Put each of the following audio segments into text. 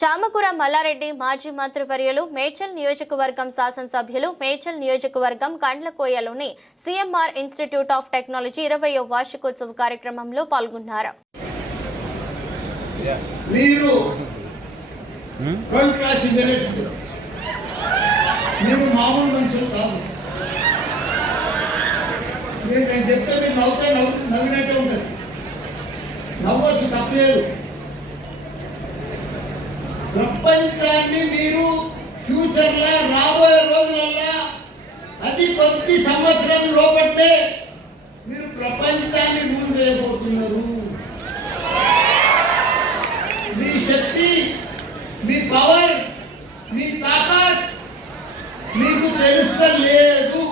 చామకూర మల్లారెడ్డి మాజీ మంత్రివర్యులు మేడ్చల్ నియోజకవర్గం శాసనసభ్యులు మేడ్చల్ నియోజకవర్గం కండ్లకోయలోని సిఎంఆర్ ఇన్స్టిట్యూట్ ఆఫ్ టెక్నాలజీ 20వ వార్షికోత్సవ కార్యక్రమంలో పాల్గొన్నారు. నవ్వచ్చు తప్పలేదు. ప్రపంచాన్ని మీరు ఫ్యూచర్లో రాబోయే రోజులలో అతి కొద్ది సంవత్సరం లోపట్టే మీరు ప్రపంచాన్ని రూల్ చేయబోతున్నారు. మీ శక్తి, మీ పవర్, మీ తాకత్ మీకు తెలుస్తలేదు.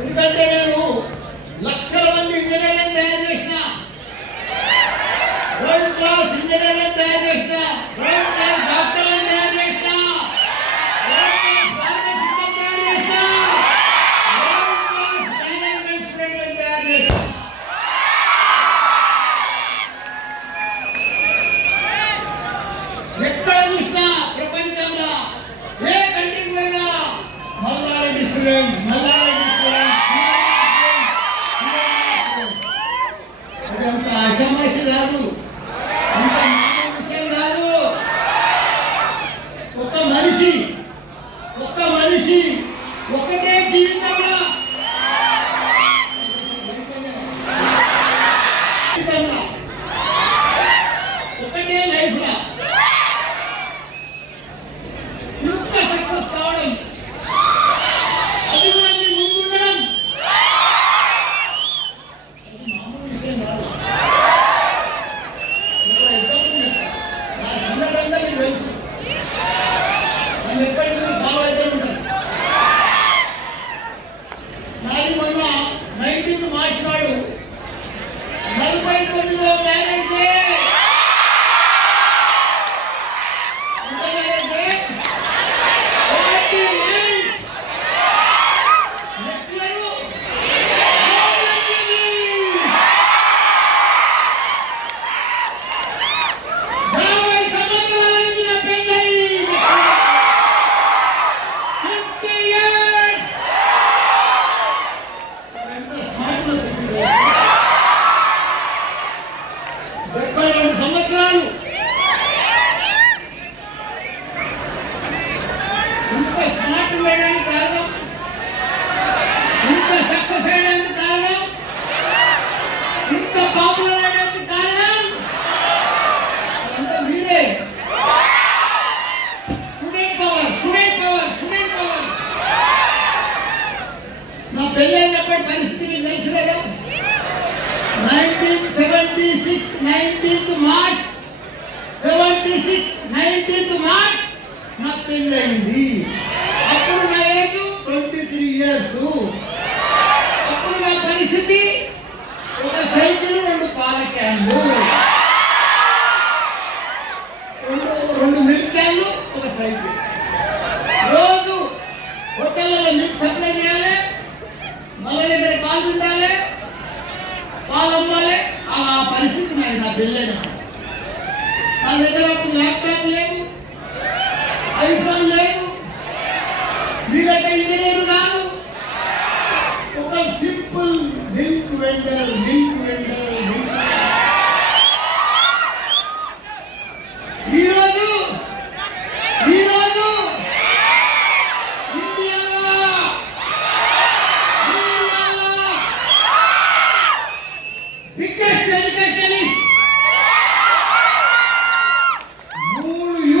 ఎందుకంటే నేను లక్షల మంది ఇంజనీర్లను తయారు చేసిన, వరల్డ్ క్లాస్ ఇంజనీర్లను తయారు చేసిన, వరల్డ్ క్లాస్ డాక్టర్లను తయారు చేసిన, వరల్డ్ క్లాస్ ఫార్మసిస్టులను తయారు చేసిన, వరల్డ్ క్లాస్ మేనేజ్మెంట్ స్టూడెంట్లను తయారు చేసిన. ఎక్కడ చూసినా ప్రపంచంలో ఏ కంట్రీకి పోయినా మల్లారెడ్డి స్టూడెంట్స్, మల్లారెడ్డి స్టూడెంట్స్. అది అంత అసమస్య కాదు, అంత మామూలు విషయం కాదు. ఒక్క మనిషి ఒకటే జీవితంలో ఒకటే లైఫ్ లో ఇంత సక్సెస్ కావడం, అది కూడా మీ ముందు ఉండడం మామూలు విషయం కాదు. నా చిన్నదంతా మీకు తెలుసు, నేను ఎప్పటికీ మీరు ఫాలో అయితే ఉంటారు. నాది మొన్న 19th మార్చి నాడు 49వ మ్యారేజ్ డే. ఇంత స్మార్ట్ వేయడానికి కారణం, ఇంత సక్సెస్ అయ్యడానికి కారణం, ఇంత పాపులర్ అయ్యడానికి కారణం అంతా మీరే. Student power. నా పెళ్ళైనప్పటి పరిస్థితి మీకు తెలుసు కదా. 1976 19th మార్చ్ 19th మార్చ్ నా పెళ్ళయింది. అప్పుడు నా ఏజ్ 23 years. అప్పుడు నా పరిస్థితి ఒక సైకిల్, 2 పాల క్యాన్లు, 2 మిల్క్ క్యాన్లు, ఒక సైకిల్. రోజు హోటళ్ళలో మిల్క్ సప్లై చేయాలి, మళ్ళీ దగ్గర పాలు పిండాలి, పాలు అమ్మాలి. ఆ పరిస్థితి నాది నా పెళ్ళైనప్పుడు. నా దగ్గర అప్పుడు ల్యాప్టాప్ లేదు, ఐఫోన్ లేదు, మీరైతే ఇంజనీర్ కాదు. ఒక సింపుల్ మిల్క్ వెండర్. ఈరోజు ఇండియాలో బిగ్గెస్ట్ ఎడ్యుకేషనిస్ట్ 3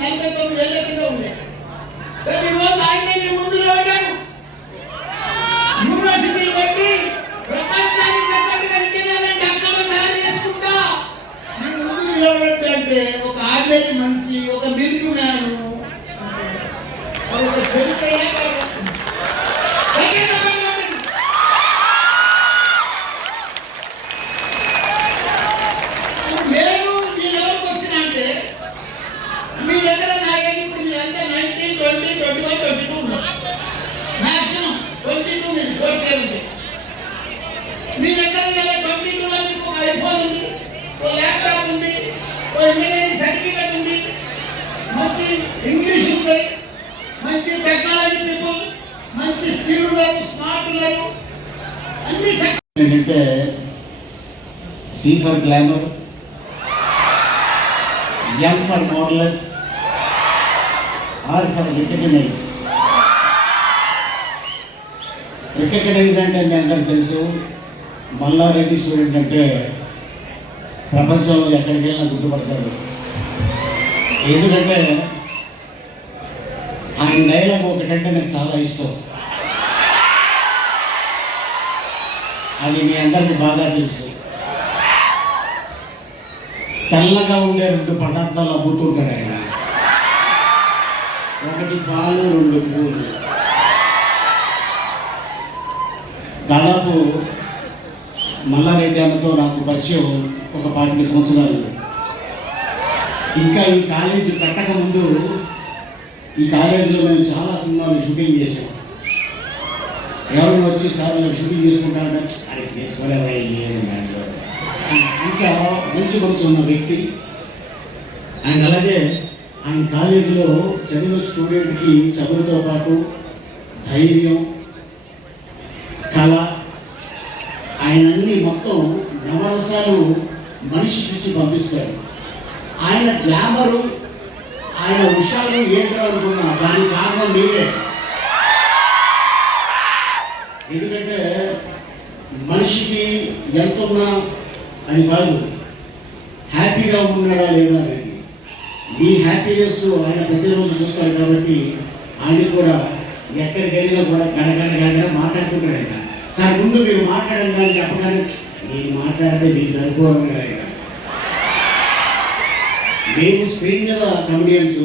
49 ఏళ్ళ కింద ఉండే. కానీ ఈరోజు ఆయన మీ ముందులో ఉన్నాడు. యూనివర్సిటీ పెట్టి ప్రపంచానికి తగ్గట్టుగా ఇంజనీరింగ్ డాక్టర్లను తయారు చేసుకుంటా మీ ముందు నిలబడద్దంటే ఒక ఆర్డినరీ మనిషి, ఒక మిల్క్ మ్యాన్, ఒక చరిత్రయే కాదు. నేను మీ లెవెల్కి వచ్చిన అంటే మీ దగ్గర నా ఏజ్ ఇప్పుడు మీ అంతా 19, 20, 21, 22 ఉన్నారు. మ్యాక్సిమం 22 మీ ఫోర్త్ ఇయర్ ఉంది. మీ దగ్గర 22లో మీకు ఒక ఐఫోన్ ఉంది, ఒక ల్యాప్టాప్ ఉంది, ఒక ఇంజనీరింగ్ సర్టిఫికేట్ ఉంది, మంచి ఇంగ్లీష్ ఉంది, మంచి టెక్నాలజీ పీపుల్, మంచి స్కిల్ ఉన్నారు, స్మార్ట్ ఉన్నారు, అన్ని ఏంటంటే C for glamour, M for models, R for recognize. Recognize అంటే మీ అందరికి తెలుసు, మల్లారెడ్డి స్టూడెంట్ అంటే ప్రపంచంలో ఎక్కడికి వెళ్ళినా గుర్తుపడతారు. ఎందుకంటే ఆయన డైలాగ్ ఒకటంటే నాకు చాలా ఇష్టం. అది మీ అందరికి బాగా తెలుసు. తెల్లగా ఉండే 2 పదార్థాలు అమ్ముతుంటాడు ఆయన. ఒకటి పాలు, 2 పూలు. దాదాపు మల్లారెడ్డి అన్నతో నాకు పరిచయం ఒక 25 సంవత్సరాలు. ఇంకా ఈ కాలేజీ కట్టక ముందు ఈ కాలేజీలో మేము చాలా సినిమాలు షూటింగ్ చేసాం. ఎవరైనా వచ్చి సార్ మేము షూటింగ్ చేసుకుంటారంటే అది చేసుకోలేవా ఏం దాంట్లో. ఇంకా మంచి మనసు ఉన్న వ్యక్తి. అండ్ అలాగే ఆయన కాలేజీలో చదివే స్టూడెంట్కి చదువుతో పాటు ధైర్యం, కళ, ఆయన అన్ని మొత్తం నవరసాలు మనిషికి ఇచ్చి పంపిస్తాడు. ఆయన గ్లామరు, ఆయన హుషారు ఏంటో అనుకున్నా దానికి కారణం మీరే. ఎందుకంటే మనిషికి ఎంతున్నా అని కాదు, హ్యాపీగా ఉన్నాడా లేదా అనేది. మీ హ్యాపీనెస్ ఆయన ప్రతిరోజు చూస్తారు కాబట్టి ఆయన కూడా ఎక్కడికి వెళ్ళినా కూడా గడగడ మాట్లాడుతుంటాడు ఆయన. సార్ ముందు మీరు మాట్లాడండి అని చెప్పగానే నేను మాట్లాడితే మీకు సరిపోతున్నాడు ఆయన. మేము స్క్రీన్ మీద కమెడియన్స్,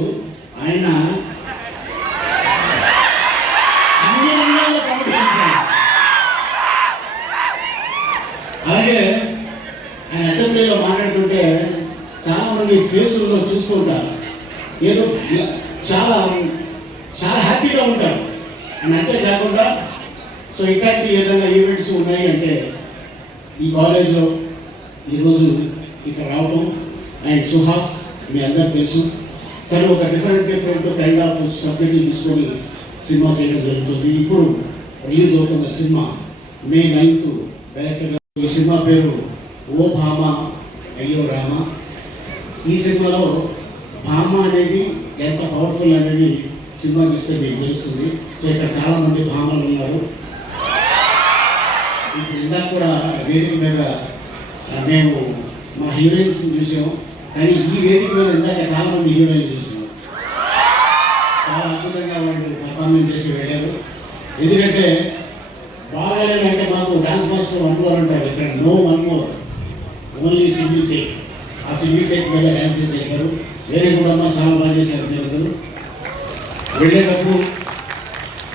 ఆయన అన్ని రంగాల్లో కమెడియన్స్. అలాగే ఆయన అసెంబ్లీలో మాట్లాడుతుంటే చాలా మంది ఫేసుల్లో చూస్తుంటారు, ఏదో చాలా చాలా హ్యాపీగా ఉంటారు. అండ్ అంతేకాకుండా సో ఇట్లాంటి ఏదైనా ఈవెంట్స్ ఉన్నాయి అంటే ఈ కాలేజ్లో ఈరోజు ఇక్కడ రావడం. అండ్ సుహాస్ మీ అందరికి తెలుసు, తను ఒక డిఫరెంట్ కైండ్ ఆఫ్ సబ్జెక్ట్ తీసుకొని సినిమా చేయడం జరుగుతుంది. ఇప్పుడు రిలీజ్ అవుతున్న సినిమా May 9th డైరెక్టర్గా. ఈ సినిమా పేరు ఓ భామ అయ్యో రామ. ఈ సినిమాలో భామ అనేది ఎంత పవర్ఫుల్ అనేది సినిమా చూస్తే మీకు తెలుస్తుంది. సో ఇక్కడ చాలా మంది భామలు ఉన్నారు. ఇప్పుడు ఇందాక కూడా వేదిక మీద మేము మా హీరోయిన్స్ చూసాము, కానీ ఈ వేదిక మీద ఇందాక చాలా మంది హీరోయిన్లు చూసాము. చాలా అద్భుతంగా వాళ్ళు పర్ఫార్మెన్స్ చేసి వెళ్ళారు. ఎందుకంటే బాగాలేదంటే మాకు డాన్స్ మాస్టర్ 1 more అంటారు, ఇక్కడ no 1 more, only single take. ఆ సింగిల్ టేక్ మీద డ్యాన్స్ చేసి వెళ్ళారు. వేరే కూడా అమ్మ చాలా బాగా చేశారు. మీరు వెళ్ళేటప్పుడు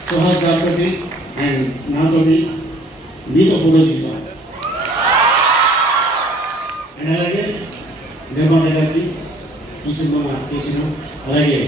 సుహాస్ గారితో అండ్ నాతోటి మీతో ఫోటో దిగుతాం. అండ్ అలాగే నిర్మాత గారికి ఈ సినిమా చేసినాం. అలాగే